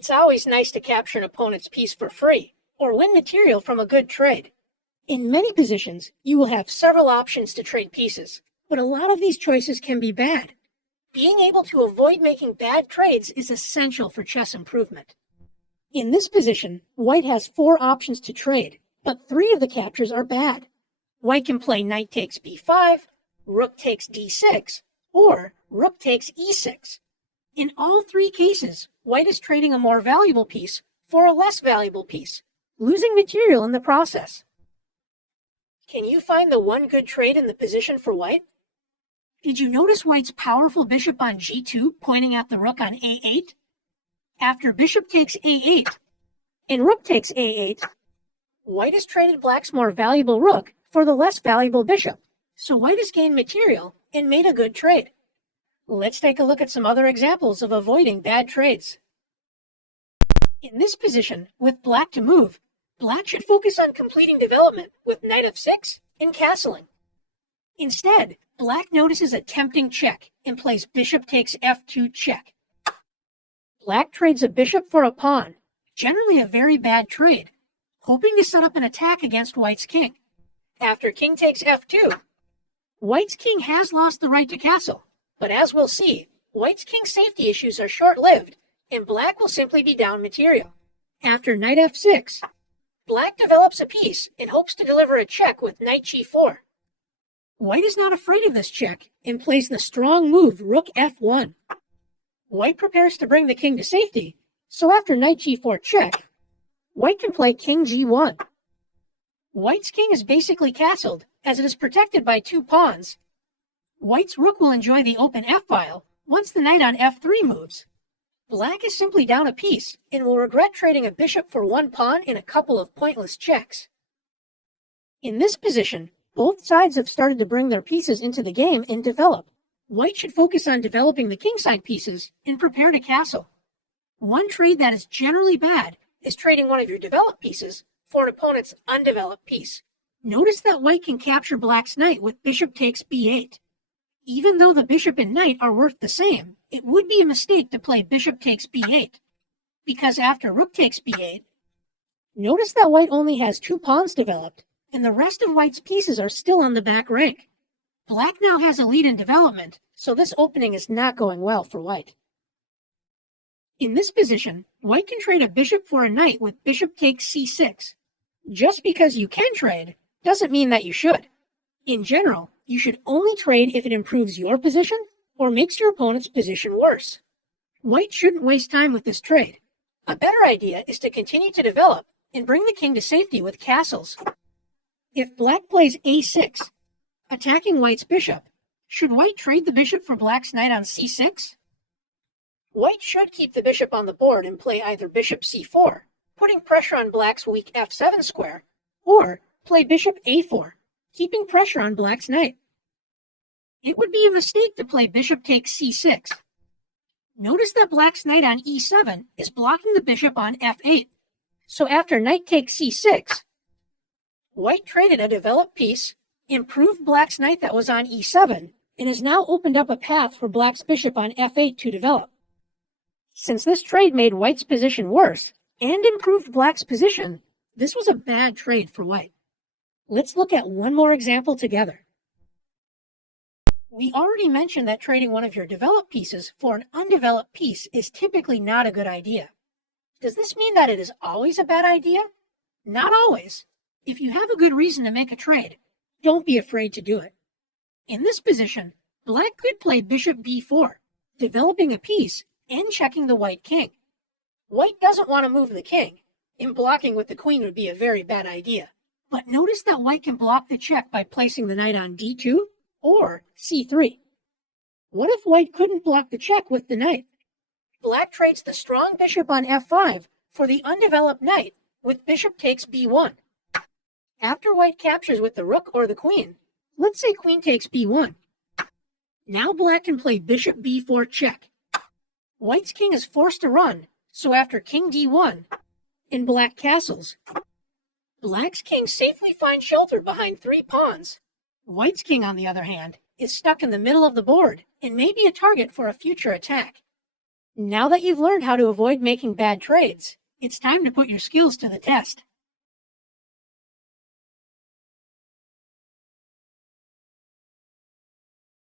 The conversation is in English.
It's always nice to capture an opponent's piece for free, or win material from a good trade. In many positions, you will have several options to trade pieces, but a lot of these choices can be bad. Being able to avoid making bad trades is essential for chess improvement. In this position, White has 4 options to trade, but 3 of the captures are bad. White can play knight takes b5, rook takes d6, or rook takes e6. In all 3 cases, White is trading a more valuable piece for a less valuable piece, losing material in the process. Can you find the one good trade in the position for White? Did you notice White's powerful bishop on g2 pointing at the rook on a8? After bishop takes a8 and rook takes a8, White has traded Black's more valuable rook for the less valuable bishop, so White has gained material and made a good trade. Let's take a look at some other examples of avoiding bad trades. In this position, with Black to move, Black should focus on completing development with knight f6 and castling. Instead, Black notices a tempting check and plays bishop takes f2 check. Black trades a bishop for a pawn, generally a very bad trade, hoping to set up an attack against White's king. After king takes f2, White's king has lost the right to castle, but as we'll see, White's king safety issues are short-lived, and Black will simply be down material. After knight f6, Black develops a piece and hopes to deliver a check with knight g4. White is not afraid of this check and plays the strong move rook f1. White prepares to bring the king to safety, so after knight g4 check, White can play king g1. White's king is basically castled, as it is protected by 2 pawns. White's rook will enjoy the open f-file once the knight on f3 moves. Black is simply down a piece and will regret trading a bishop for 1 pawn in a couple of pointless checks. In this position, both sides have started to bring their pieces into the game and develop. White should focus on developing the kingside pieces and prepare to castle. One trade that is generally bad is trading one of your developed pieces for an opponent's undeveloped piece. Notice that White can capture Black's knight with bishop takes b8. Even though the bishop and knight are worth the same, it would be a mistake to play bishop takes b8, because after rook takes b8, notice that White only has 2 pawns developed, and the rest of White's pieces are still on the back rank. Black now has a lead in development, so this opening is not going well for White. In this position, White can trade a bishop for a knight with bishop takes c6. Just because you can trade doesn't mean that you should. In general, you should only trade if it improves your position or makes your opponent's position worse. White shouldn't waste time with this trade. A better idea is to continue to develop and bring the king to safety with castles. If Black plays a6, attacking White's bishop, should White trade the bishop for Black's knight on c6? White should keep the bishop on the board and play either bishop c4, putting pressure on Black's weak f7 square, or play bishop a4, keeping pressure on Black's knight. It would be a mistake to play bishop takes c6. Notice that Black's knight on e7 is blocking the bishop on f8. So after knight takes c6, White traded a developed piece, improved Black's knight that was on e7, and has now opened up a path for Black's bishop on f8 to develop. Since this trade made White's position worse and improved Black's position, this was a bad trade for White. Let's look at one more example together. We already mentioned that trading one of your developed pieces for an undeveloped piece is typically not a good idea. Does this mean that it is always a bad idea? Not always. If you have a good reason to make a trade, don't be afraid to do it. In this position, Black could play bishop b4, developing a piece and checking the White king. White doesn't want to move the king, and blocking with the queen would be a very bad idea. But notice that White can block the check by placing the knight on d2 or c3. What if White couldn't block the check with the knight? Black trades the strong bishop on f5 for the undeveloped knight with bishop takes b1. After White captures with the rook or the queen, let's say queen takes b1. Now Black can play bishop b4 check. White's king is forced to run, so after king d1, and Black castles, Black's king safely finds shelter behind 3 pawns. White's king, on the other hand, is stuck in the middle of the board and may be a target for a future attack. Now that you've learned how to avoid making bad trades, it's time to put your skills to the test.